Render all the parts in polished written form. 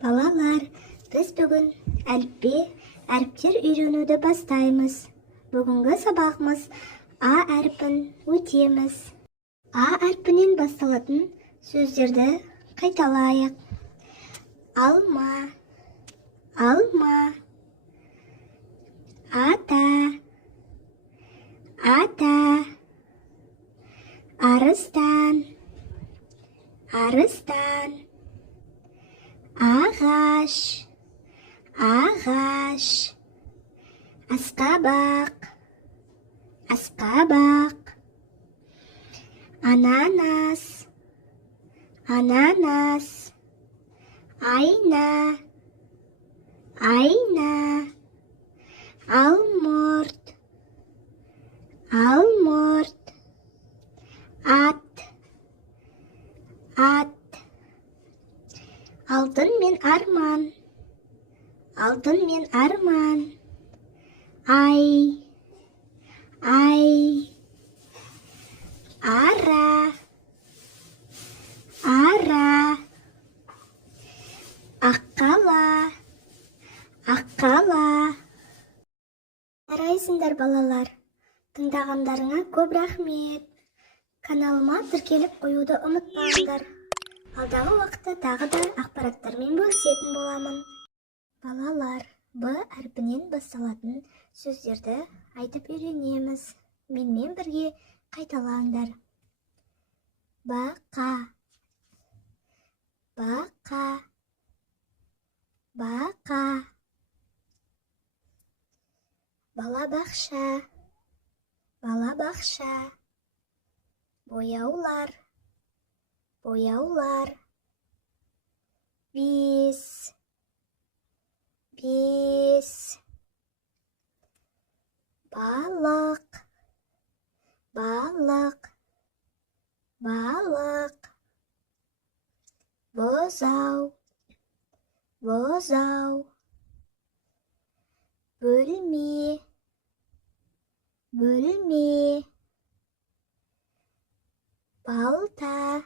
Балалар, біз бүгін әліппе, әріптер үйренуді бастаймыз. Бүгінгі сабағымыз А әріпін өтеміз. А әрпінен басталатын сөздерді қайталайық. Алма, алма. Ата, ата. Арыстан, арыстан. Ағаш, ағаш. Асқабақ, асқабақ. Ананас, ананас. Айна, айна. Алмұрт, алмұрт. Ат, ат. Алтын мен арман, алтын мен арман. Ай, ай. Ара, ара. Аққала, аққала. Жарайсыңдар балалар, тыңдағандарыңа көп рахмет. Каналыма тіркеліп қоюды ұмытпаңдар. Алдағы уақытта тағы да ақпараттармен бөлісетін боламын. Балалар, Б әрпінен басталатын сөздерді айтып үйренеміз. Менімен бірге қайталаңдар. Бақа, бақа, бақа. Балабақша, балабақша. Бояулар, бояулар. Бес, бес. Балық, балық, балық. Бозау, бозау. Бөлме, бөлме. Балта,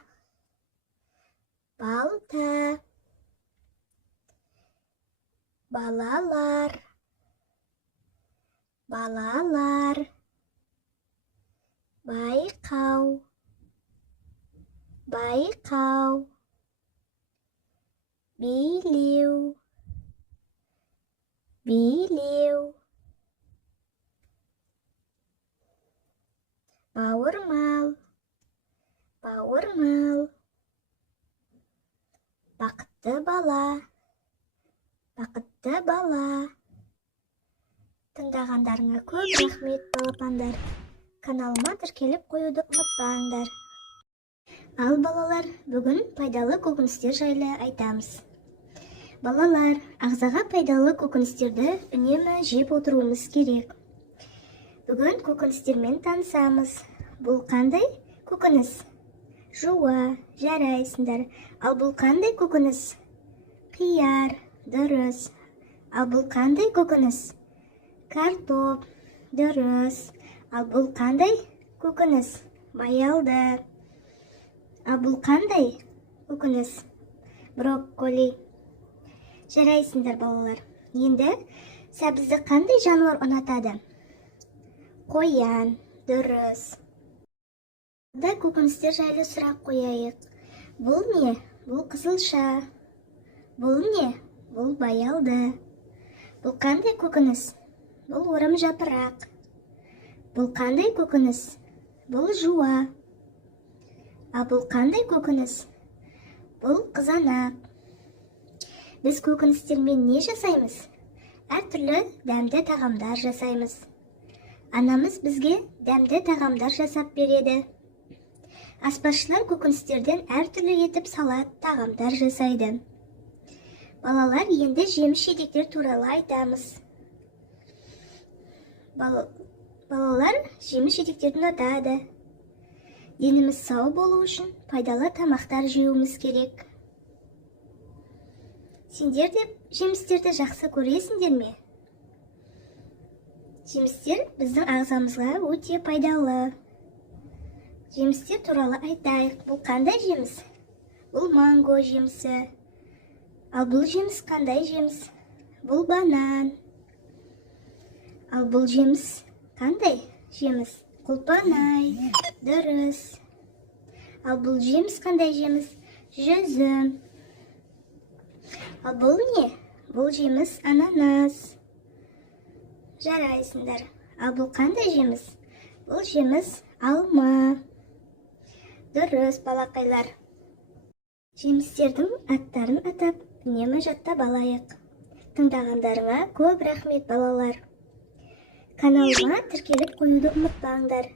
балта. Балалар, балалар. Байқау, байқау. Билеу, билеу. Бауырмал, бауырмал. Бақытты бала, бақытты бала. Тыңдағандарыңа көп рахмет балапандар. Каналыма тіркеліп қоюды ұмытпаңдар. Ал балалар, бүгін пайдалы көкөністер жайлы айтамыз. Балалар, ағзаға пайдалы көкөністерді үнемі жеп отыруымыз керек. Бүгін көкөністермен танысамыз. Бұл қандай көкөніс? Жуа, жарайсыңдар. Ал бұл қандай көкөніс? Қияр, дұрыс. Ал бұл қандай көкөніс? Картоп, дұрыс. Ал бұл қандай көкөніс? Баялды. Ал бұл қандай көкөніс? Брокколи. Жарайсыңдар балалар. Енді сәбізді қандай жануар ұнатады? Қоян, дұрыс. Да көкөністер жайлы сұрақ қояйық. Бұл не? Бұл қызылша. Бұл не? Бұл баялды. Бұл қандай көкөніс? Бұл орым жапырақ. Бұл қандай көкөніс? Бұл жуа. А бұл қандай көкөніс? Бұл қызанақ. Біз көкөністермен не жасаймыз? Әртүрлі дәмді тағамдар жасаймыз. Анамыз бізге дәмді тағамдар жасап береді. Аспазшылар көкөністерден әртүрлі етіп салат тағамдар жасайды. Балалар, енді жеміс-жидектер туралы айтамыз. Балалар жеміс-жидектерді ұнатады. Деніміз сау болу үшін пайдалы тамақтар жеуіміз керек. Сендер де жемістерді жақсы көресіңдер ме? Жемістер біздің ағзамызға өте пайдалы. Жемістер туралы айтайық. Бұл қандай жеміс? Бұл манго жемісі. Ал бұл жеміс қандай жеміс? Бұл банан. Ал бұл жеміс қандай жеміс? Құлпанай. Дұрыс. Ал бұл жеміс қандай жеміс? Жүзім. Ал бұл не? Бұл жеміс ананас. Жарайсыңдар. Ал бұл қандай жеміс? Бұл жеміс алма. Дұрыс, балақайлар. Жемістердің аттарын атап, үнемі жаттап алайық. Тыңдағандарыңа көп рахмет, балалар. Каналыма тіркеліп қоюды ұмытпаңдар.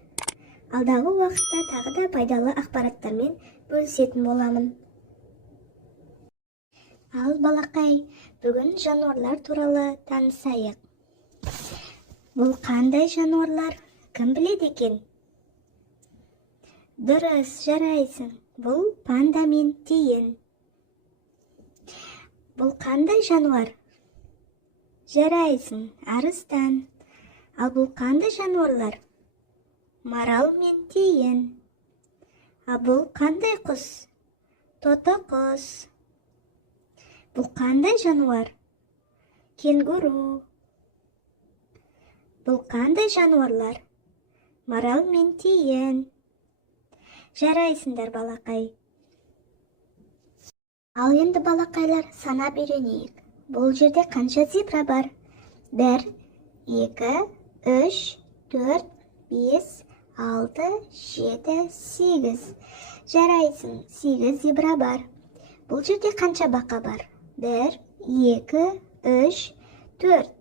Алдағы уақытта тағы да пайдалы ақпараттармен бөлісетін боламын. Ал балақай, бүгін жануарлар туралы танысайық. Бұл қандай жануарлар? Кім біледі екен? Дұрыс, жарайсың. Бұл панда мен тиін. Бұл қандай жануар? Жарайсың, арыстан. Ал бұл қандай жануарлар? Марал мен тиін. Ал бұл қандай құс? Тоты құс. Бұл қандай жануар? Кенгуру. Бұл қандай жануарлар? Марал мен тиін. Жарайсыңдар, балақай. Ал енді балақайлар, санап үйренейік. Бұл жерде қанша зебра бар? 1, 2, 3, 4, 5, 6, 7, 8. Жарайсың, 8 зебра бар. Бұл жерде қанша бақа бар? 1, 2, 3, 4.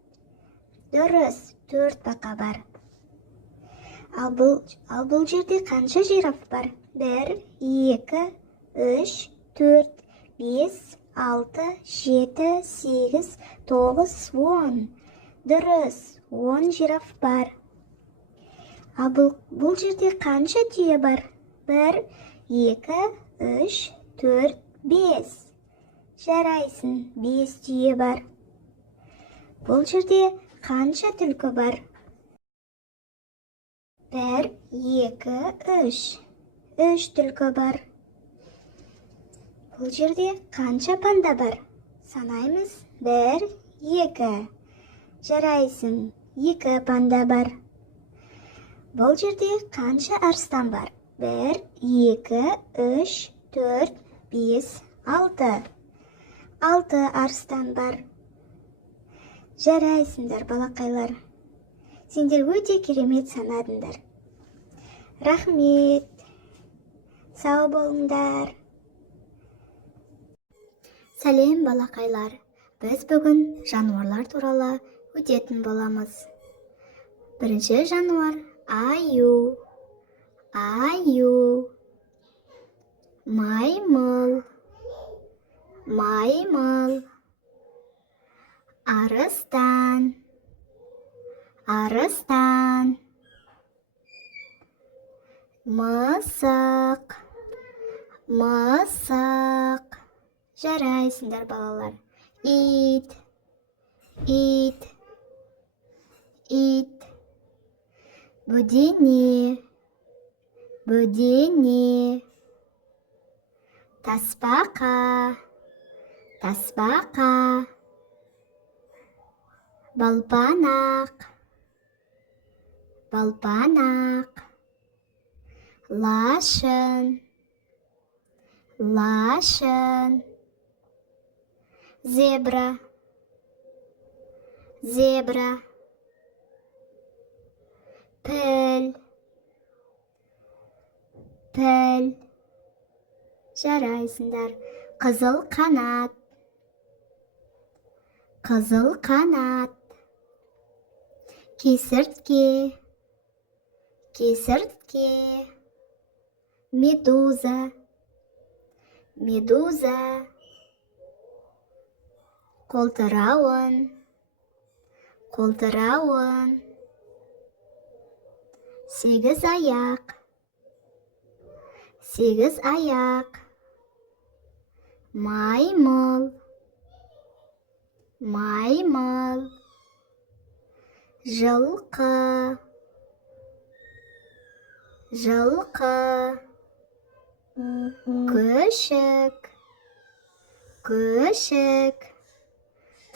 Дұрыс, 4 бақа бар. Ал бұл жерде қанша жираф бар? 1, 2, 3, 4, 5, 6, 7, 8, 9, 10. Дұрыс, 10 жираф бар. Ал бұл жерде қанша түйе бар? 1, 2, 3, 4, 5. Жарайсың, 5 түйе бар. Бұл жерде қанша түлкі бар? 1, 2, 3. 3 түлкі бар. Бұл жерде қанша панда бар? Санаймыз. 1, 2. Жарайсың. 2 панда бар. Бұл жерде қанша арыстан бар? 1, 2, 3, 4, 5, 6. 6 арыстан бар. Жарайсыңдар, балақайлар. Сендер өте керемет санадыңдар. Рахмет. Сау болыңдар. Сәлем, балақайлар. Біз бүгін жануарлар туралы өтетін боламыз. Бірінші жануар аю. Аю. Маймыл. Маймыл. Арыстан. Арыстан. Мысық. Мысық. Жарайсыңдар, балалар. Ит. Ит. Ит. Бөдене. Бөдене. Тасбақа. Тасбақа. Балпанақ. Балпанақ. Лашын. Лашын. Зебра. Зебра. Піл. Піл. Жарайсыңдар. Қызыл қанат. Қызыл қанат. Кесіртке. Кесіртке. Медуза. Медуза. Қолтырауын. Қолтырауын. Сегіз аяқ. Сегіз аяқ. Маймыл. Маймыл. Жылқы. Жылқы. Күшік. Күшік.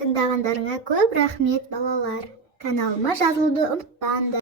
Тыңдағандарыңа көп рахмет, балалар. Каналыма жазылуды ұмытпаңдар.